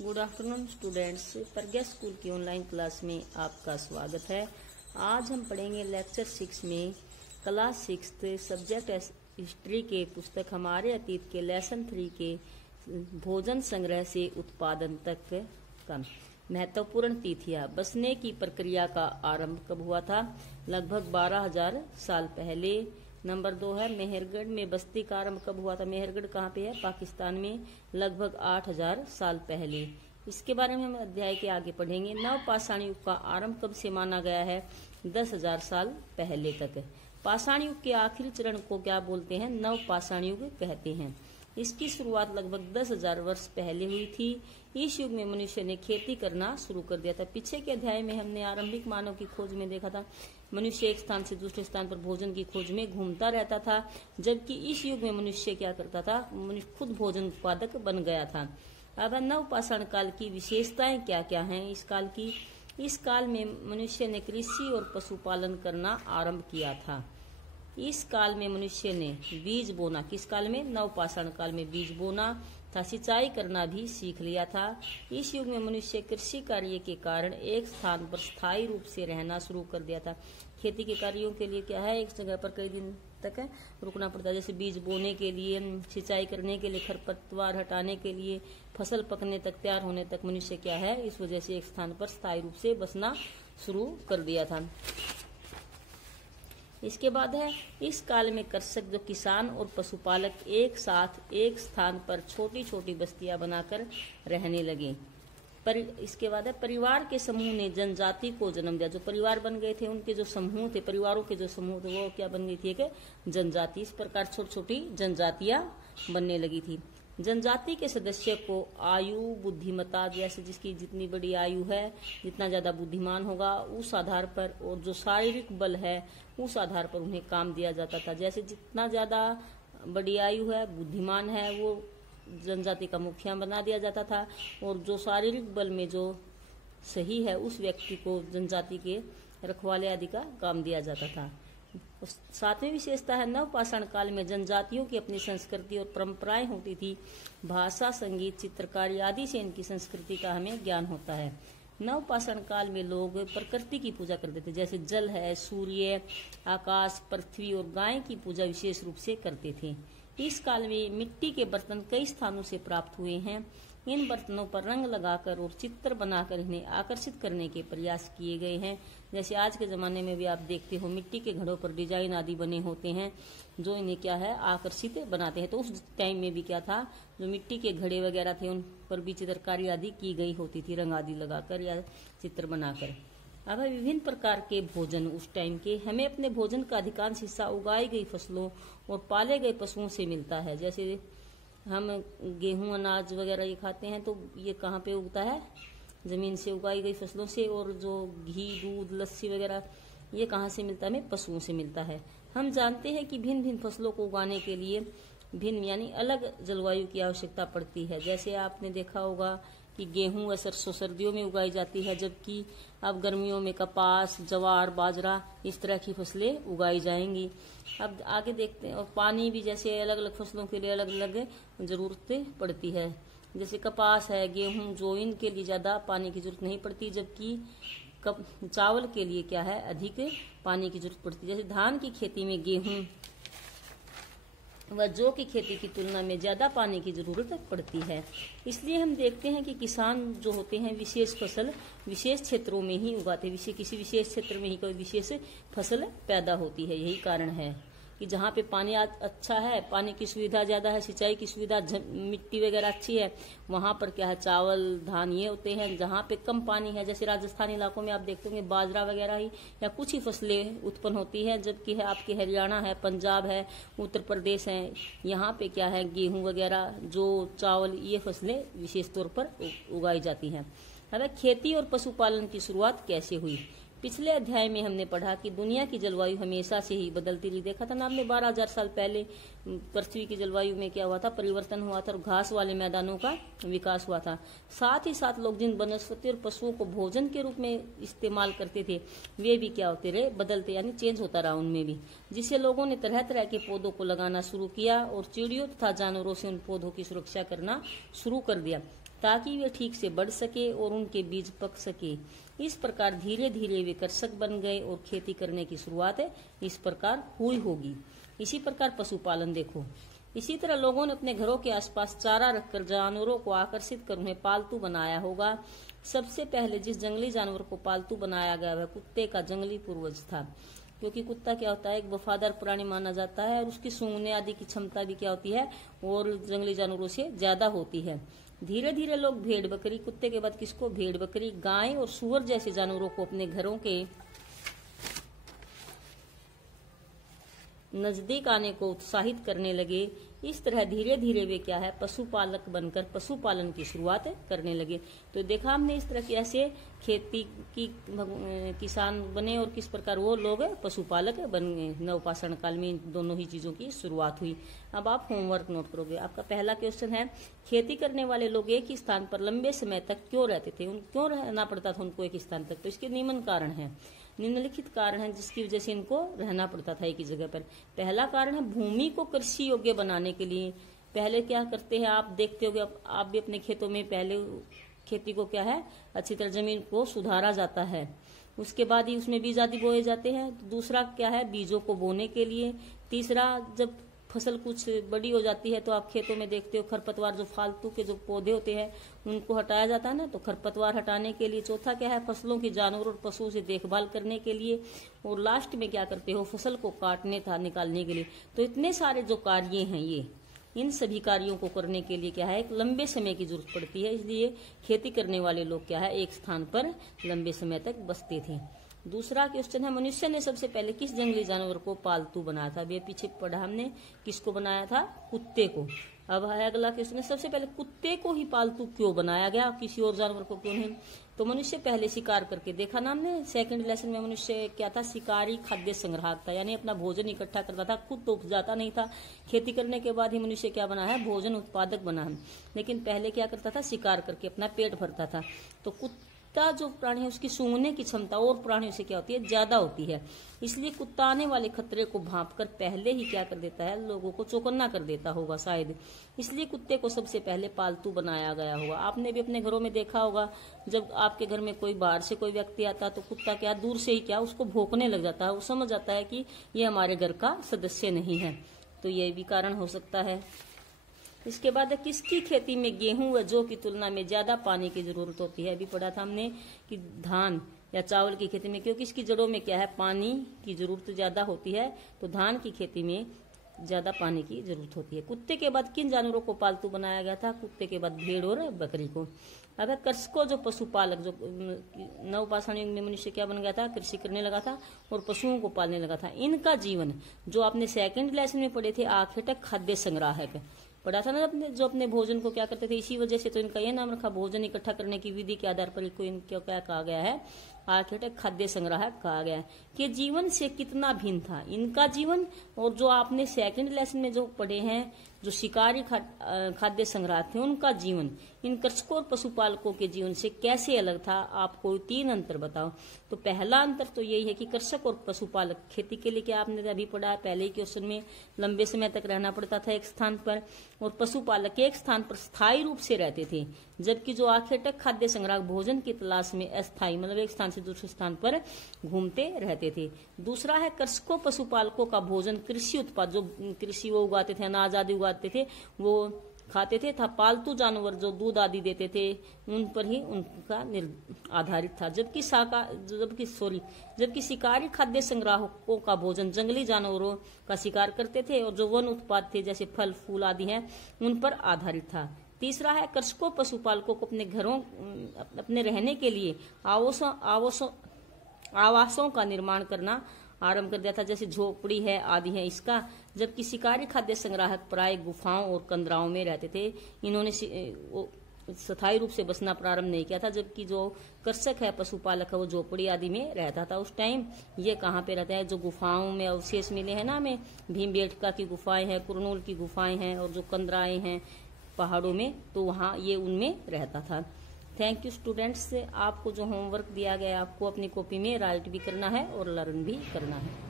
Good afternoon students, प्रज्ञा school की online class में आपका स्वागत है। आज हम पढ़ेंगे लेक्चर 6 में क्लास 6 सब्जेक्ट हिस्ट्री के पुस्तक हमारे अतीत के लेसन 3 के भोजन संग्रह से उत्पादन तक का महत्वपूर्ण तिथियां। बसने की प्रक्रिया का आरंभ कब हुआ था? लगभग 12,000 साल पहले। नंबर 2 है मेहरगढ़ में बस्ती का आरंभ कब हुआ था? मेहरगढ़ कहाँ पे है? पाकिस्तान में, लगभग 8,000 साल पहले। इसके बारे में हम अध्याय के आगे पढ़ेंगे। नवपाषाण युग का आरंभ कब से माना गया है? 10,000 साल पहले तक। पाषाण युग के आखिरी चरण को क्या बोलते हैं? नवपाषाण युग कहते हैं। इसकी शुरुआत लगभग 10,000 वर्ष पहले हुई थी। इस युग में मनुष्य ने खेती करना शुरू कर दिया था। पीछे के अध्याय में हमने आरंभिक मानव की खोज में देखा था मनुष्य एक स्थान से दूसरे स्थान पर भोजन की खोज में घूमता रहता था, जबकि इस युग में मनुष्य क्या करता था? मनुष्य खुद भोजन उत्पादक बन गया था। अब नवपाषाण काल की विशेषताएं क्या क्या हैं इस काल में मनुष्य ने कृषि और पशुपालन करना आरंभ किया था। इस काल में मनुष्य ने बीज बोना, किस काल में? नवपाषाण काल में बीज बोना था। सिंचाई करना भी सीख लिया था। इस युग में मनुष्य कृषि कार्य के कारण एक स्थान पर स्थायी रूप से रहना शुरू कर दिया था। खेती के कार्यों के लिए क्या है? एक जगह पर कई दिन तक रुकना पड़ता है, जैसे बीज बोने के लिए, सिंचाई करने के लिए, खरपतवार हटाने के लिए, फसल पकने तक, तैयार होने तक मनुष्य क्या है, इस वजह से एक स्थान पर स्थायी रूप से बसना शुरू कर दिया था। इसके बाद है इस काल में कृषक जो किसान और पशुपालक एक साथ एक स्थान पर छोटी छोटी बस्तियां बनाकर रहने लगे। इसके बाद है परिवार के समूह ने जनजाति को जन्म दिया। जो परिवार बन गए थे, उनके जो समूह थे, परिवारों के जो समूह थे, वो क्या बन गई थी? कि जनजाति। इस प्रकार छोटी छोटी जनजातियां बनने लगी थी। जनजाति के सदस्य को आयु, बुद्धिमत्ता, जैसे जिसकी जितनी बड़ी आयु है, जितना ज्यादा बुद्धिमान होगा, उस आधार पर, और जो शारीरिक बल है उस आधार पर उन्हें काम दिया जाता था। जैसे जितना ज्यादा बड़ी आयु है, बुद्धिमान है, वो जनजाति का मुखिया बना दिया जाता था, और जो शारीरिक बल में जो सही है उस व्यक्ति को जनजाति के रखवाले आदि का काम दिया जाता था। 7वीं विशेषता है नवपाषाण काल में जनजातियों की अपनी संस्कृति और परंपराएं होती थी। भाषा, संगीत, चित्रकारी आदि से इनकी संस्कृति का हमें ज्ञान होता है। नवपाषाण काल में लोग प्रकृति की पूजा करते थे, जैसे जल है, सूर्य, आकाश, पृथ्वी और गाय की पूजा विशेष रूप से करते थे। इस काल में मिट्टी के बर्तन कई स्थानों से प्राप्त हुए हैं। इन बर्तनों पर रंग लगाकर और चित्र बनाकर इन्हें आकर्षित करने के प्रयास किए गए हैं। जैसे आज के जमाने में भी आप देखते हो मिट्टी के घड़ों पर डिजाइन आदि बने होते हैं जो इन्हें क्या है, आकर्षित बनाते हैं। तो उस टाइम में भी क्या था, जो मिट्टी के घड़े वगैरह थे उन पर भी चित्रकारी आदि की गई होती थी, रंग आदि लगाकर या चित्र बनाकर। अब विभिन्न प्रकार के भोजन उस टाइम के। हमें अपने भोजन का अधिकांश हिस्सा उगाई गई फसलों और पाले गए पशुओं से मिलता है। जैसे हम गेहूं, अनाज वगैरह ये खाते हैं, तो ये कहाँ पे उगता है? जमीन से उगाई गई फसलों से। और जो घी, दूध, लस्सी वगैरह ये कहाँ से मिलता है? हमें पशुओं से मिलता है। हम जानते हैं कि भिन्न भिन्न फसलों को उगाने के लिए भिन्न यानी अलग जलवायु की आवश्यकता पड़ती है। जैसे आपने देखा होगा कि गेहूं व सरसों सर्दियों में उगाई जाती है, जबकि अब गर्मियों में कपास, जवार, बाजरा इस तरह की फसलें उगाई जाएंगी। अब आगे देखते हैं। और पानी भी जैसे अलग अलग फसलों के लिए अलग अलग जरूरतें पड़ती है। जैसे कपास है, गेहूं, जो इनके लिए ज्यादा पानी की जरूरत नहीं पड़ती, जबकि चावल के लिए क्या है, अधिक पानी की जरूरत पड़ती है। जैसे धान की खेती में गेहूं व जौ की खेती की तुलना में ज्यादा पानी की जरूरत पड़ती है। इसलिए हम देखते हैं कि किसान जो होते हैं विशेष फसल विशेष क्षेत्रों में ही उगाते हैं। किसी विशेष क्षेत्र में ही कोई विशेष फसल पैदा होती है। यही कारण है कि जहाँ पे पानी अच्छा है, पानी की सुविधा ज्यादा है, सिंचाई की सुविधा, मिट्टी वगैरह अच्छी है, वहां पर क्या है, चावल, धान ये होते हैं। जहाँ पे कम पानी है, जैसे राजस्थानी इलाकों में आप देखते होंगे बाजरा वगैरह ही या कुछ ही फसलें उत्पन्न होती है, जबकि है आपके हरियाणा है, पंजाब है, उत्तर प्रदेश है, यहाँ पे क्या है, गेहूं वगैरह, जो चावल, ये फसलें विशेष तौर पर उगाई जाती हैं। अब खेती और पशुपालन की शुरुआत कैसे हुई? पिछले अध्याय में हमने पढ़ा कि दुनिया की जलवायु हमेशा से ही बदलती रही। देखा था ना आपने, 12,000 साल पहले पृथ्वी की जलवायु में क्या हुआ था, परिवर्तन हुआ था और घास वाले मैदानों का विकास हुआ था। साथ ही साथ लोग जिन वनस्पति और पशुओं को भोजन के रूप में इस्तेमाल करते थे, वे भी क्या होते रहे, बदलते यानी चेंज होता रहा उनमें भी, जिससे लोगों ने तरह तरह के पौधों को लगाना शुरू किया और चिड़ियों तथा जानवरों से उन पौधों की सुरक्षा करना शुरू कर दिया। ताकि वे ठीक से बढ़ सके और उनके बीज पक सके। इस प्रकार धीरे धीरे वे कृषक बन गए और खेती करने की शुरुआत इस प्रकार हुई होगी। इसी प्रकार पशुपालन देखो, इसी तरह लोगों ने अपने घरों के आसपास चारा रखकर जानवरों को आकर्षित कर उन्हें पालतू बनाया होगा। सबसे पहले जिस जंगली जानवर को पालतू बनाया गया वह कुत्ते का जंगली पूर्वज था, क्योंकि कुत्ता क्या होता है, एक वफादार प्राणी माना जाता है और उसकी सूंघने आदि की क्षमता भी क्या होती है और जंगली जानवरों से ज्यादा होती है। धीरे धीरे लोग भेड़ बकरी, कुत्ते के बाद किसको, भेड़ बकरी, गाय और सूअर जैसे जानवरों को अपने घरों के नजदीक आने को उत्साहित करने लगे। इस तरह धीरे धीरे वे क्या है, पशुपालक बनकर पशुपालन की शुरुआत करने लगे। तो देखा हमने इस तरह कैसे खेती की किसान बने और किस प्रकार वो लोग पशुपालक बन गए। नवपाषाण काल में इन दोनों ही चीजों की शुरुआत हुई। अब आप होमवर्क नोट करोगे। आपका पहला क्वेश्चन है, खेती करने वाले लोग एक ही स्थान पर लंबे समय तक क्यों रहते थे, क्यों रहना पड़ता था उनको एक ही स्थान तक? तो इसके निम्न कारण है, निम्नलिखित कारण है जिसकी वजह से इनको रहना पड़ता था एक ही जगह पर। पहला कारण है भूमि को कृषि योग्य बनाने के लिए। पहले क्या करते हैं, आप देखते होगे, आप भी अपने खेतों में पहले खेती को क्या है, अच्छी तरह जमीन को सुधारा जाता है, उसके बाद ही उसमें बीज आदि बोए जाते हैं। दूसरा क्या है, बीजों को बोने के लिए। तीसरा, जब फसल कुछ बड़ी हो जाती है तो आप खेतों में देखते हो खरपतवार, जो फालतू के जो पौधे होते हैं उनको हटाया जाता है ना, तो खरपतवार हटाने के लिए। चौथा क्या है, फसलों की जानवरों और पशुओं से देखभाल करने के लिए। और लास्ट में क्या करते हो, फसल को काटने था निकालने के लिए। तो इतने सारे जो कार्य हैं ये, इन सभी कार्यों को करने के लिए क्या है, एक लंबे समय की जरूरत पड़ती है। इसलिए खेती करने वाले लोग क्या है, एक स्थान पर लंबे समय तक बसते थे। दूसरा क्वेश्चन है, मनुष्य ने सबसे पहले किस जंगली जानवर को पालतू बनाया था? अभी पीछे पढ़ा हमने, किसको बनाया था, कुत्ते को। अब है अगला क्वेश्चन है, सबसे पहले कुत्ते को ही पालतू क्यों बनाया गया, किसी और जानवर को क्यों नहीं? तो मनुष्य पहले शिकार करके देखा ना हमने सेकंड लेसन में, मनुष्य क्या था, शिकारी खाद्य संग्राहक था, यानी अपना भोजन इकट्ठा करता था, खुद तो उपजाता नहीं था। खेती करने के बाद ही मनुष्य क्या बना है, भोजन उत्पादक बना है। लेकिन पहले क्या करता था, शिकार करके अपना पेट भरता था। तो कुत्ता जो प्राणी है उसकी सूंघने की क्षमता और प्राणियों से क्या होती है, ज्यादा होती है। इसलिए कुत्ता आने वाले खतरे को भांपकर पहले ही क्या कर देता है, लोगों को चौकन्ना कर देता होगा शायद। इसलिए कुत्ते को सबसे पहले पालतू बनाया गया होगा। आपने भी अपने घरों में देखा होगा, जब आपके घर में कोई बाहर से कोई व्यक्ति आता तो कुत्ता क्या दूर से ही क्या उसको भौंकने लग जाता है, वो समझ जाता है कि ये हमारे घर का सदस्य नहीं है। तो ये भी कारण हो सकता है। इसके बाद किसकी खेती में गेहूं व जौ की तुलना में ज्यादा पानी की जरूरत होती है? अभी पढ़ा था हमने कि धान या चावल की खेती में, क्योंकि इसकी जड़ों में क्या है, पानी की जरूरत ज्यादा होती है, तो धान की खेती में ज्यादा पानी की जरूरत होती है। कुत्ते के बाद किन जानवरों को पालतू बनाया गया था? कुत्ते के बाद भेड़ और बकरी को। अगर कृषकों जो पशुपालक, जो नवपाषाण युग में मनुष्य क्या बन गया था, कृषि करने लगा था और पशुओं को पालने लगा था। इनका जीवन जो आपने सेकंड लेसन में पढ़े थे, आखेटक खाद्य संग्राहक पढ़ा था ना, जो अपने भोजन को क्या करते थे, इसी वजह से तो इनका यह नाम रखा, भोजन इकट्ठा करने की विधि के आधार पर इनको इनको क्या कहा गया है, आखेटक खाद्य संग्राहक कहा गया है। कि जीवन से कितना भिन्न था इनका जीवन और जो आपने सेकंड लेसन में जो पढ़े हैं, जो शिकारी खाद्य संग्राहक थे उनका जीवन, इन कृषकों और पशुपालकों के जीवन से कैसे अलग था? आपको 3 अंतर बताओ। तो पहला अंतर तो यही है कि कृषक और पशुपालक खेती के लिए क्या आपने अभी पढ़ा पहले ही क्वेश्चन में, लंबे समय तक रहना पड़ता था एक स्थान पर, और पशुपालक एक स्थान पर स्थायी रूप से रहते थे, जबकि जो आखेटक खाद्य संग्राहक भोजन की तलाश में अस्थायी, मतलब एक स्थान से दूसरे स्थान पर घूमते रहते थे। दूसरा है कृषकों पशुपालकों का भोजन कृषि उत्पाद, जो कृषि वो उगाते थे, अनाज आदि उगाते थे, वो खाते थे, था पालतू जानवर जो दूध आदि देते थे उन पर ही उनका आधारित था। जबकि शिकारी खाद्य संग्राहकों का भोजन जंगली जानवरों का शिकार करते थे और जो वन उत्पाद थे जैसे फल फूल आदि हैं उन पर आधारित था। तीसरा है कृषकों पशुपालकों को अपने घरों, अपने रहने के लिए आवासों का निर्माण करना आरंभ कर दिया था, जैसे झोपड़ी है आदि है इसका। जबकि शिकारी खाद्य संग्राहक प्राय गुफाओं और कंदराओं में रहते थे, इन्होंने स्थायी रूप से बसना प्रारंभ नहीं किया था। जबकि जो कृषक है पशुपालक है वो झोपड़ी आदि में रहता था उस टाइम। ये कहाँ पे रहता है, जो गुफाओं में अवशेष मिले हैं ना हमें, भीमबेटका की गुफाएं हैं, कुरनूल की गुफाएं हैं और जो कंदराएं हैं पहाड़ों में, तो वहाँ ये उनमें रहता था। Thank you students. आपको जो होमवर्क दिया गया आपको अपनी कॉपी में राइट भी करना है और लर्न भी करना है।